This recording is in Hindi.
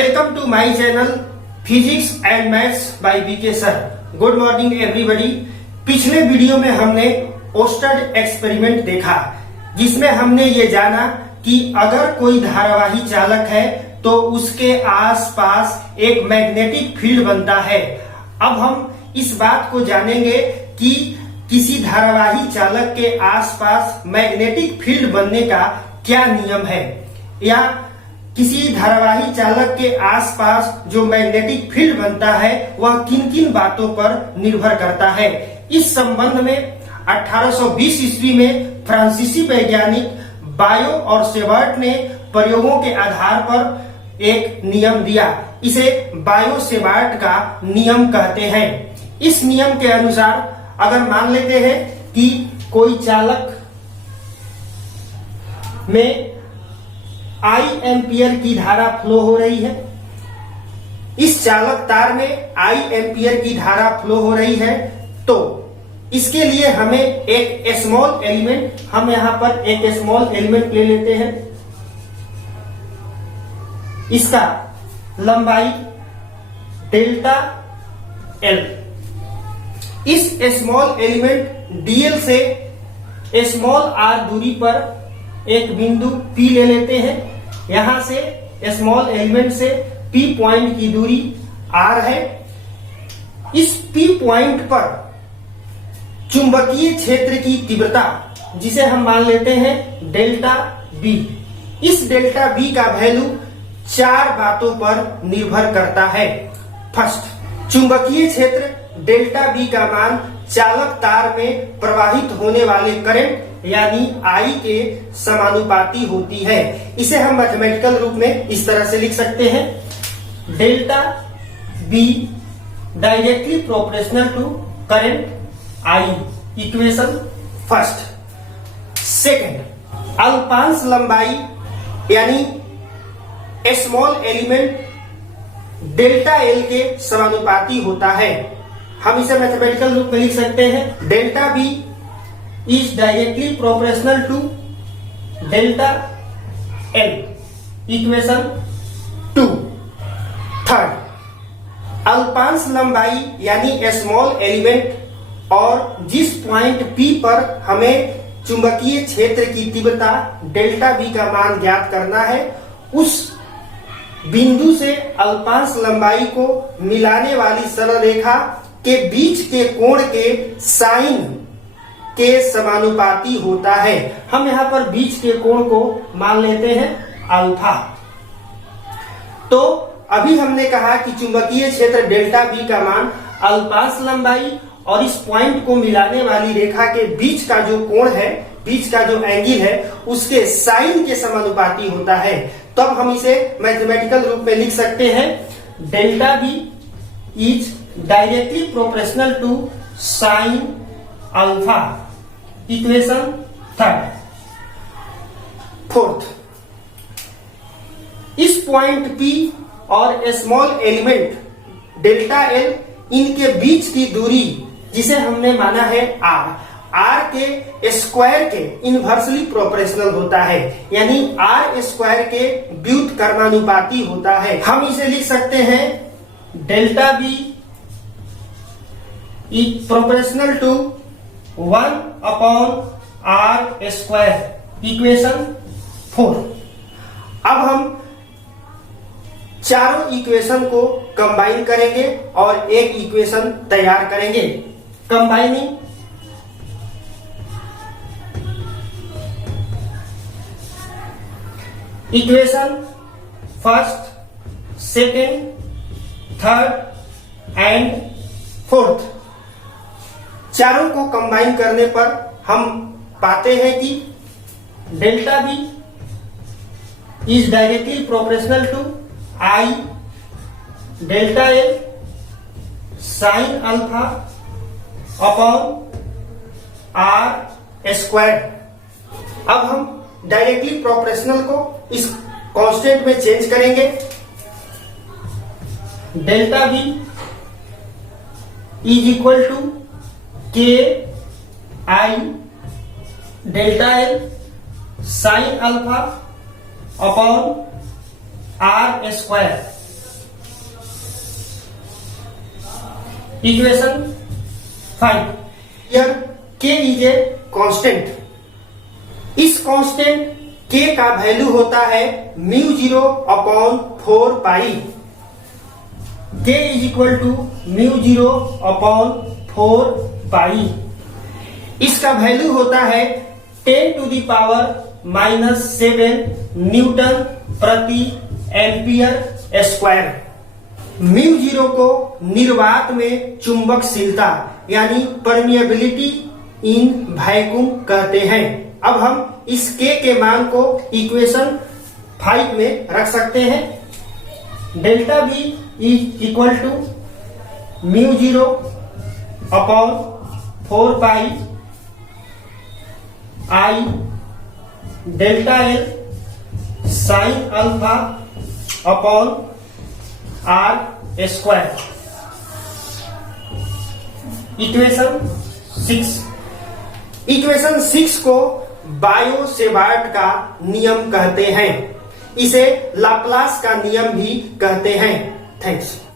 Welcome to my channel physics and maths by BK sir. Good morning everybody. पिछले वीडियो में हमने ओस्टर्ड एक्सपेरिमेंट देखा, जिसमें हमने ये जाना कि अगर कोई धारावाही चालक है तो उसके आसपास एक मैग्नेटिक फील्ड बनता है। अब हम इस बात को जानेंगे कि किसी धारावाही चालक के आसपास मैग्नेटिक फील्ड बनने का क्या नियम है, या किसी धारावाही चालक के आसपास जो मैग्नेटिक फील्ड बनता है वह किन किन बातों पर निर्भर करता है। इस संबंध में 1820 ईस्वी में फ्रांसीसी वैज्ञानिक बायो और सेवर्ट ने प्रयोगों के आधार पर एक नियम दिया। इसे बायो सेवर्ट का नियम कहते हैं। इस नियम के अनुसार अगर मान लेते हैं कि कोई चालक में I एम्पियर की धारा फ्लो हो रही है, इस चालक तार में I एम्पियर की धारा फ्लो हो रही है, तो इसके लिए हमें एक स्मॉल एलिमेंट, हम यहां पर एक स्मॉल एलिमेंट ले लेते हैं। इसका लंबाई डेल्टा L। इस स्मॉल एलिमेंट dl से स्मॉल r दूरी पर एक बिंदु P ले लेते हैं। यहां से स्मॉल एलिमेंट से P पॉइंट की दूरी R है। इस P पॉइंट पर चुंबकीय क्षेत्र की तीव्रता, जिसे हम मान लेते हैं डेल्टा B, इस डेल्टा B का वैल्यू 4 बातों पर निर्भर करता है। फर्स्ट, चुंबकीय क्षेत्र डेल्टा B का मान चालक तार में प्रवाहित होने वाले करंट यानी I के समानुपाती होती है। इसे हम मैथमेटिकल रूप में इस तरह से लिख सकते हैं, delta B directly proportional to current I। Equation first. Second, अल्पांश लंबाई यानी स्मॉल एलिमेंट डेल्टा L के समानुपाती होता है। हम इसे मैथमेटिकल रूप में लिख सकते हैं, delta B is directly proportional to delta L। Equation 2। Third, अल्पांश लंबाई यानी स्मॉल एलिमेंट और जिस पॉइंट P पर हमें चुंबकीय क्षेत्र की तीव्रता डेल्टा B का मान ज्ञात करना है, उस बिंदु से अल्पांश लंबाई को मिलाने वाली सरल रेखा के बीच के कोण के साइन के समानुपाती होता है। हम यहां पर बीच के कोण को मान लेते हैं अल्फा। तो अभी हमने कहा कि चुंबकीय क्षेत्र डेल्टा B का मान अल्पांश लंबाई और इस पॉइंट को मिलाने वाली रेखा के बीच का जो कोण है, बीच का जो एंगल है, उसके साइन के समानुपाती होता है। तो अब हम इसे मैथमेटिकल रूप में लिख सकते हैं, delta B is directly proportional to sine alpha. Equation third. Fourth, इस पॉइंट P और स्मॉल एलिमेंट डेल्टा L, इनके बीच की दूरी जिसे हमने माना है R के स्क्वायर के इनवर्सली प्रोपोर्शनल होता है, यानी R स्क्वायर के व्युत्क्रमानुपाती होता है। हम इसे लिख सकते हैं, delta B is proportional to 1/r square. Equation 4। अब हम चारों इक्वेशन को कंबाइन करेंगे और एक इक्वेशन तैयार करेंगे। Combining equation first, second, third and fourth, चारों को कंबाइन करने पर हम पाते हैं कि delta B is directly proportional to I delta L sine alpha upon R square. अब हम डायरेक्टली प्रोपोर्शनल को इस कांस्टेंट में चेंज करेंगे, delta B is equal to KI delta L sine alpha upon R square. Equation 5, here k is a constant. इस कांस्टेंट k का वैल्यू होता है μ0 upon 4 pi. k is equal to μ0 upon 4 pi. इसका वैल्यू होता है 10 टू द पावर -7 न्यूटन प्रति एम्पियर स्क्वायर। μ0 को निर्वात में चुंबकशीलता यानी परमिएबिलिटी इन वैक्यूम कहते हैं। अब हम इस k के मान को इक्वेशन 5 में रख सकते हैं। Delta B is equal to μ0 upon 4 pi I delta L sine alpha upon R square. Equation 6 को बायो सेवार्ट का नियम कहते हैं। इसे लाप्लास का नियम भी कहते हैं। थैंक्स।